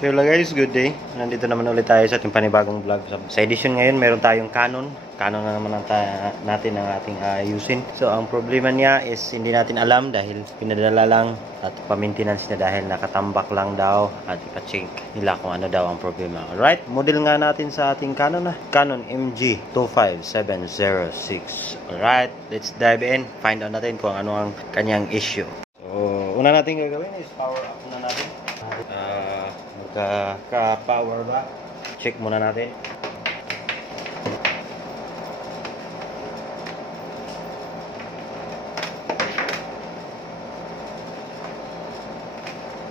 So hello guys, good day. Nandito naman ulit tayo sa ating panibagong vlog. Sa edition ngayon, meron tayong Canon. Canon na naman natin ang ating ayusin. So ang problema niya is hindi natin alam dahil pinadala lang at pa-maintenance niya dahil nakatambak lang daw at ipa-check nila kung ano daw ang problema. Alright, model nga natin sa ating Canon Canon MG25706. Alright, let's dive in. Find out natin kung ano ang kanyang issue. So una natin gagawin is power up na natin. Magka-power ba? Check muna natin.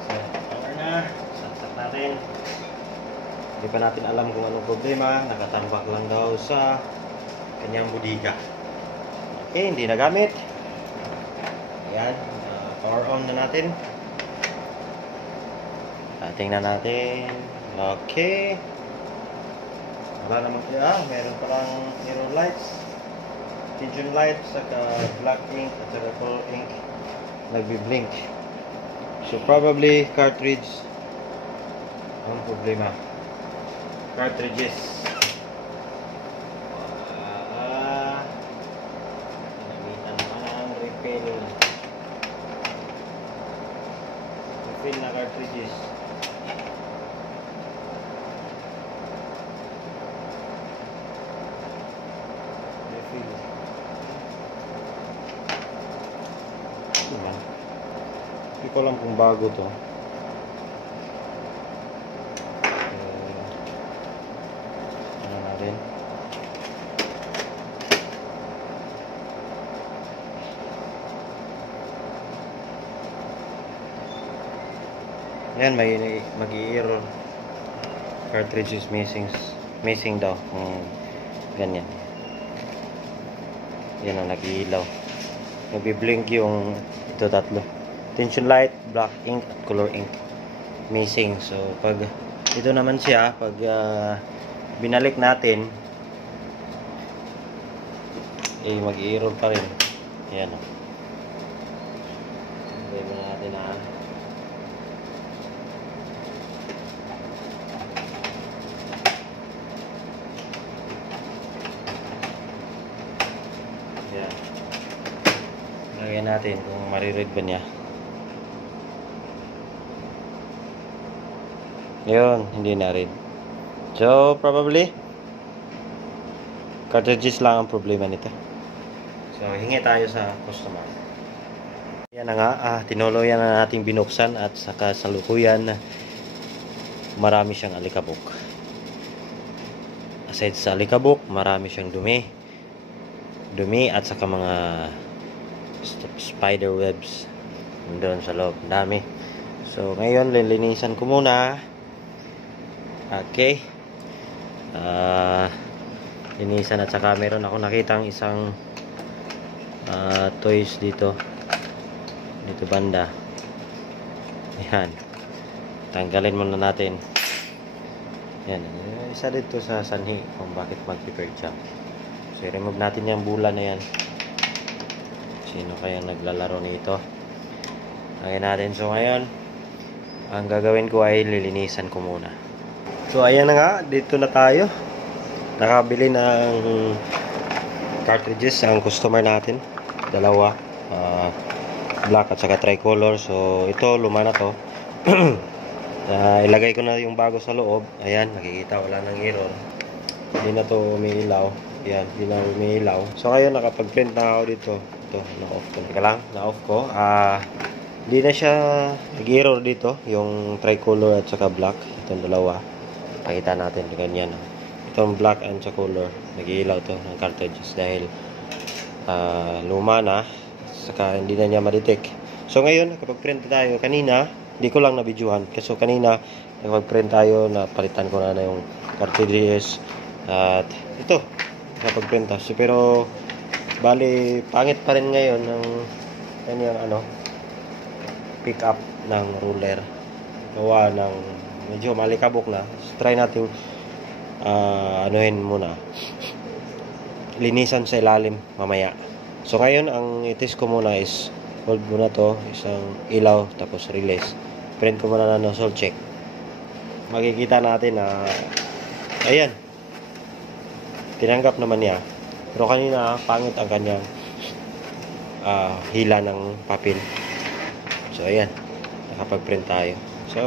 So, power na. Saksak natin. Hindi pa natin alam kung anong problema. Nakatambak lang daw sa kanyang budiga. Okay, hindi nagamit. Ayan. Power on na natin. Tingnan natin. Okay. Wala naman kaya. Meron palang zero lights. Pigeon light. Saka black ink. At saka color ink. Nagbi-blink. So probably cartridge. Ang problema. Cartridges. Namitan naman ang refill. Refill na cartridges. Hindi ko alam kung bago to. Ano natin? Yan, may mag-i-error. Cartridge is missing daw. Ganyan. Yan ang nag-iilaw. Nagbi-blink yung ito tatlo. Tension light, black ink, at color ink. Missing. So, pag ito naman siya, pag binalik natin, mag-i-error pa rin. Ayan o. Sabihin mo natin na ayan. Lagyan natin kung mariread ba niya. Yun, hindi na rin. So, probably cartridges lang ang problema nito. So, hingi tayo sa customer. Yan na nga, tinuloyan na natin binuksan at saka sa lukuyan marami siyang alikabok. Aside sa alikabok, marami siyang dumi at saka mga spider webs doon sa loob. Dami. So, ngayon, lilinisan ko muna. Okay. Linisan at saka meron ako nakitang isang toys dito banda. Ayan. Tanggalin muna natin. Ayan. Isa dito sa sanhi kung bakit mag-prepared siya. So, i-remove natin yung bula na yan. Sino kayang naglalaro nito? Lagyan natin. So, ngayon, ang gagawin ko ay lilinisan ko muna. So, ayan na nga. Dito na tayo. Nakabili ng cartridges ang customer natin. Dalawa. Black at saka tricolor. So, ito, luma na to. Ilagay ko na yung bago sa loob. Ayan, nakikita. Wala nang error. Hindi na to umiilaw. Ayan, hindi na umiilaw. So, ngayon, nakapag-print na ako dito. Ito, na-off ko. Teka lang, na-off ko. Hindi na siya nag-error dito. Yung tricolor at saka black. Itong dalawa. Pakita natin ganyan. Itong black and sa color, nag-iilaw to ng cartridges dahil luma na, saka hindi na niya ma-detect. So ngayon, nakapag-print tayo. Kanina, hindi ko lang na-videohan. Kasi kanina, nakapag-print tayo, napalitan ko na yung cartridges. At ito, nakapag-print tayo. So, pero, bali, pangit pa rin ngayon ng kanyang pick up ng ruler. Gawa ng medyo malikabok na. So, try natin anuhin muna. Linisan sa ilalim mamaya. So ngayon ang itis ko muna is hold muna to, isang ilaw tapos release. Print ko muna na nozzle check. makikita natin na ayan, tinanggap naman niya. Pero kanina pangit ang kanyang hila ng papel. So ayan, nakapag-print tayo. So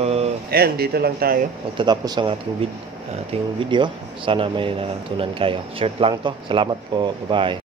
ayan, dito lang tayo magtatapos ang ating video. Sana may natutunan kayo. Short lang to. Salamat po. Bye-bye.